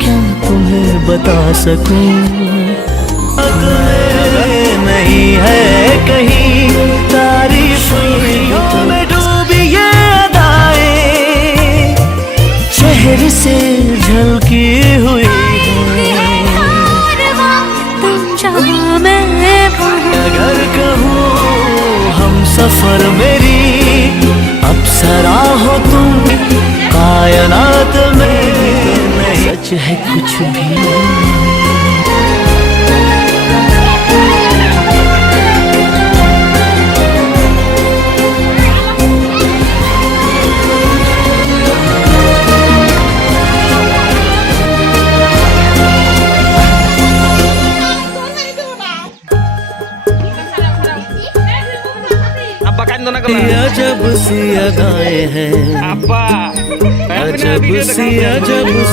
क्या तुम्हें बता सकूं, अगले नहीं है कहीं तारीफों में डूबी ये अदाएं, शहर से झलकी हुई अगर कहूँ हम सफर मेरी अप्सरा हो तुम कायनात में नहीं, सच है कुछ भी अजब सी अदाएं हैं, अजब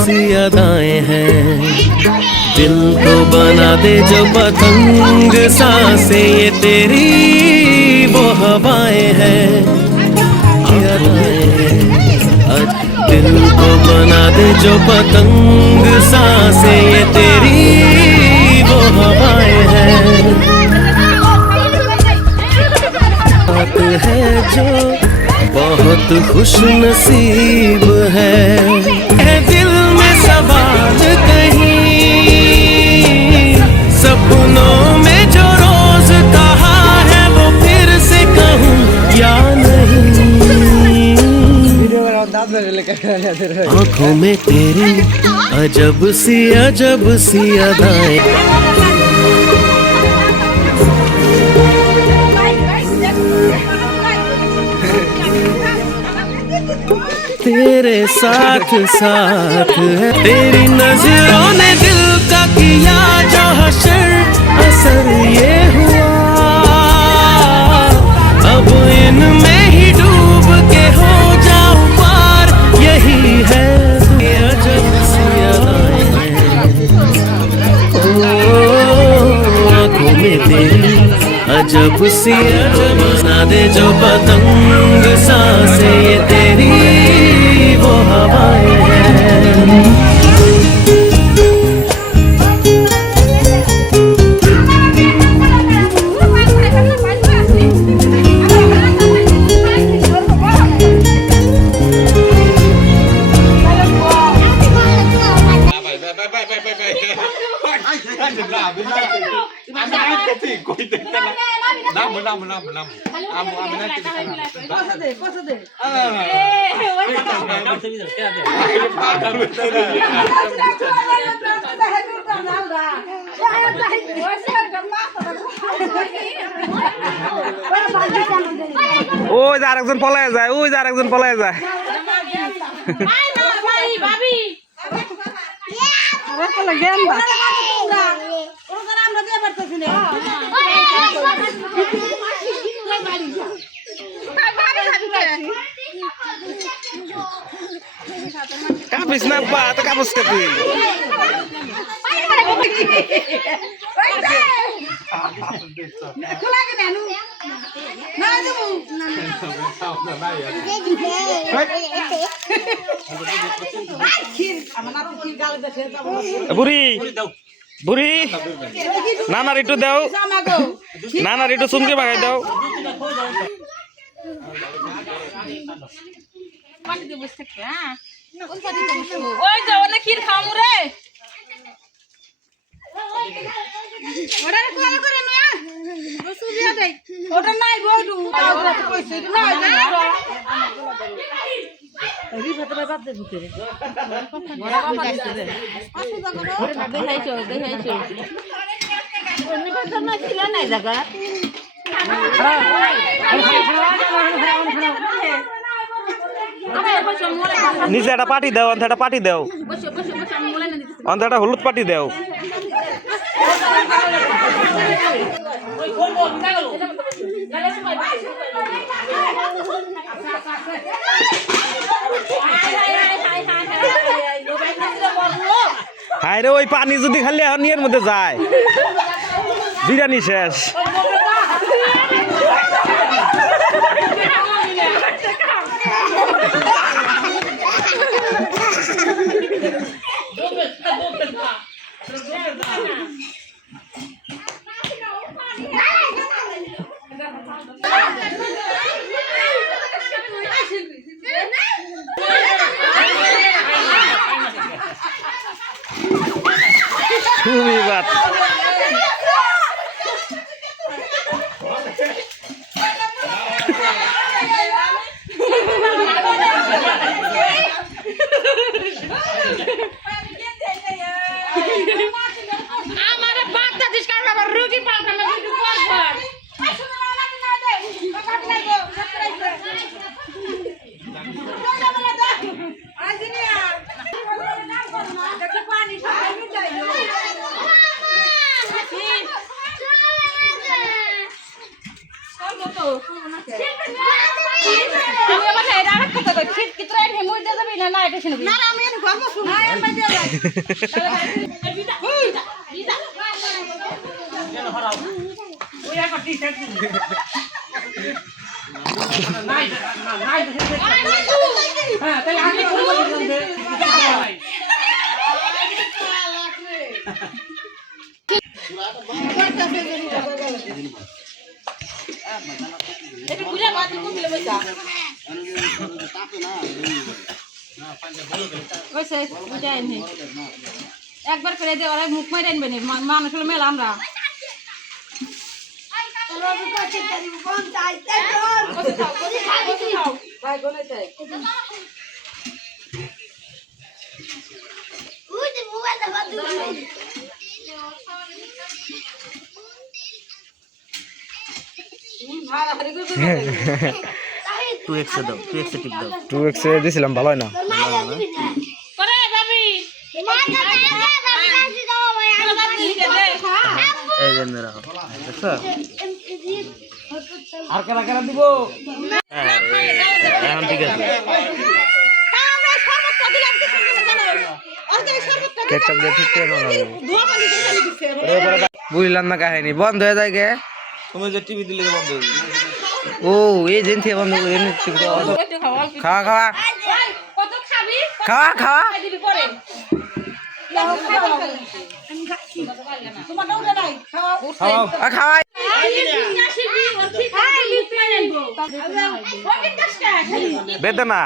सी अदाएं हैं, दिल को बना दे जो पतंग सांसें ये तेरी वो हवाएं हैं, दिल को बना दे जो पतंग सांसें ये तेरी वो हवाएं हैं, है जो बहुत खुश नसीब है दिल में सवाल कहीं, सपनों में जो रोज कहा है वो फिर से कहूँ या नहीं, आँखों में तेरी अजब सी अदाएं, तेरे साथ साथ है, तेरी नजरों ने दिल का किया जो हशर असर ये हुआ, अब इनमें ही डूब के हो जाऊं पार, यही है अजब सी अदाएं हैं, आँखों में तेरी अजब सी बना दे जो पतंग सांसें ये तेरी वो हवाएं हैं। ওই যে আরেকজন পলায় যায়, ওই যে আরেকজন পলায় যায়। কাপিস না বা তো কাপস কাপি বুড়ি বুড়ি নানার একটু দাও, নানার একটু চুমকি মাখাই দাও। ওই যাও না ক্ষীর খামু রে ওটা কোন করে না বসু দিয়া দেই ওটা নাই বড়ু ওটা তো কইছে না না রি ভেতরে বাদ দে ভিতরে বড় বাবা দিছে দে আসো জায়গা দেখাইছো ওনি কথা না ছিল নাই জায়গা নিচে একটা পাটি দাও, অন্তে একটা পাটি দাও, অন্তে একটা হলুদ পাটি দাও। হায় রে, ওই পানি যদি খালি এখন ইয়ের মধ্যে যায় বিরিয়ানি শেষ। তুমি বাত আমারে বাচ্চা দিস কার বাবা রুগী পাল্টা না কিন্তু পর একবার করে দিয়ে ওরা মুখ মাই রাখবেন মানুষ হলো মেলা আমরা টু এক্সে দাও, টু এক্সে টিপ দাও। 2x এ দিছিলাম ভালো হয় না। এই জন্য রাখো, দেখছো? আর কারা কারা দিব? এখন ঠিক আছে। কেকটা দিয়ে ঠিক করে নাও। বুঝলাম না কাহিনী বন্ধ হয়ে যায় গে। তুমি যে টিভি দিলে বন্ধ হয়ে যাবে। ও এই জিন থেকে বন্ধ করে এনে ঠিক দাও। খাওয়া খাওয়া কত খাবি খাওয়া খাওয়া দিবি পরে তোমার উঠে নাই খাওয়া খাওয়াই বেদনা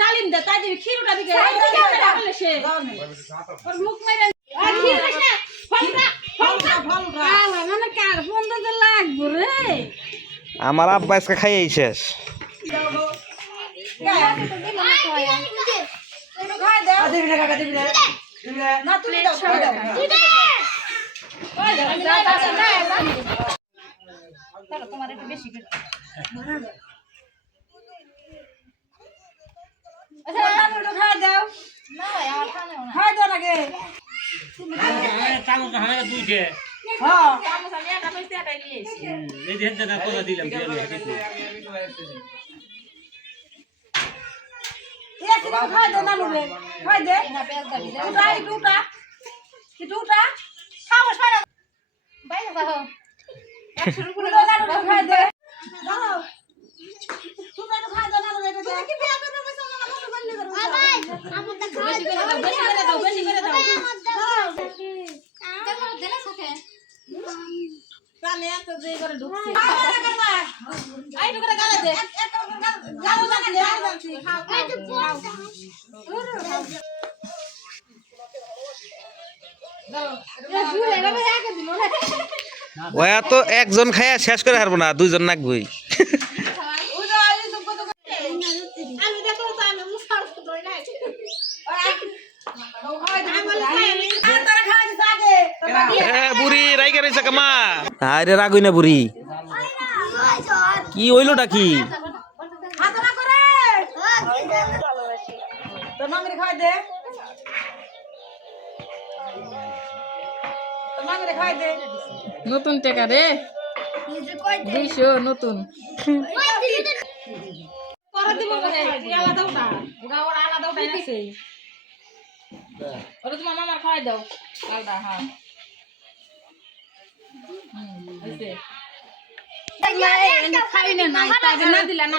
ডালিম দে তাই দিবি ক্ষীরটা দিকে মুখ মেরে লাগবো রে আমার আব্বা আজকে খাইয়েই শেষ। তোমার একটু বেশি খাই দাও খাই দাও নাকি খাই দে নানু রে খাই দে দুটা দুটা খাবো সারা বাইরে খাও খাই দে ওয়া তো একজন খাইয়া শেষ করে হারবো না, দুইজন নাকবই। বুড়ি রাইকা রয়েছে কামা। আরে রাগুই না বুড়ি, কি হইলোটা কি? নতুন টাকা রে 200 নতুন আলাদা ওটা আলাদা ওটাই আছে ওটা তোমার মামার খাওয়াই দাও আলাদা। হ্যাঁ খাই না দিলা না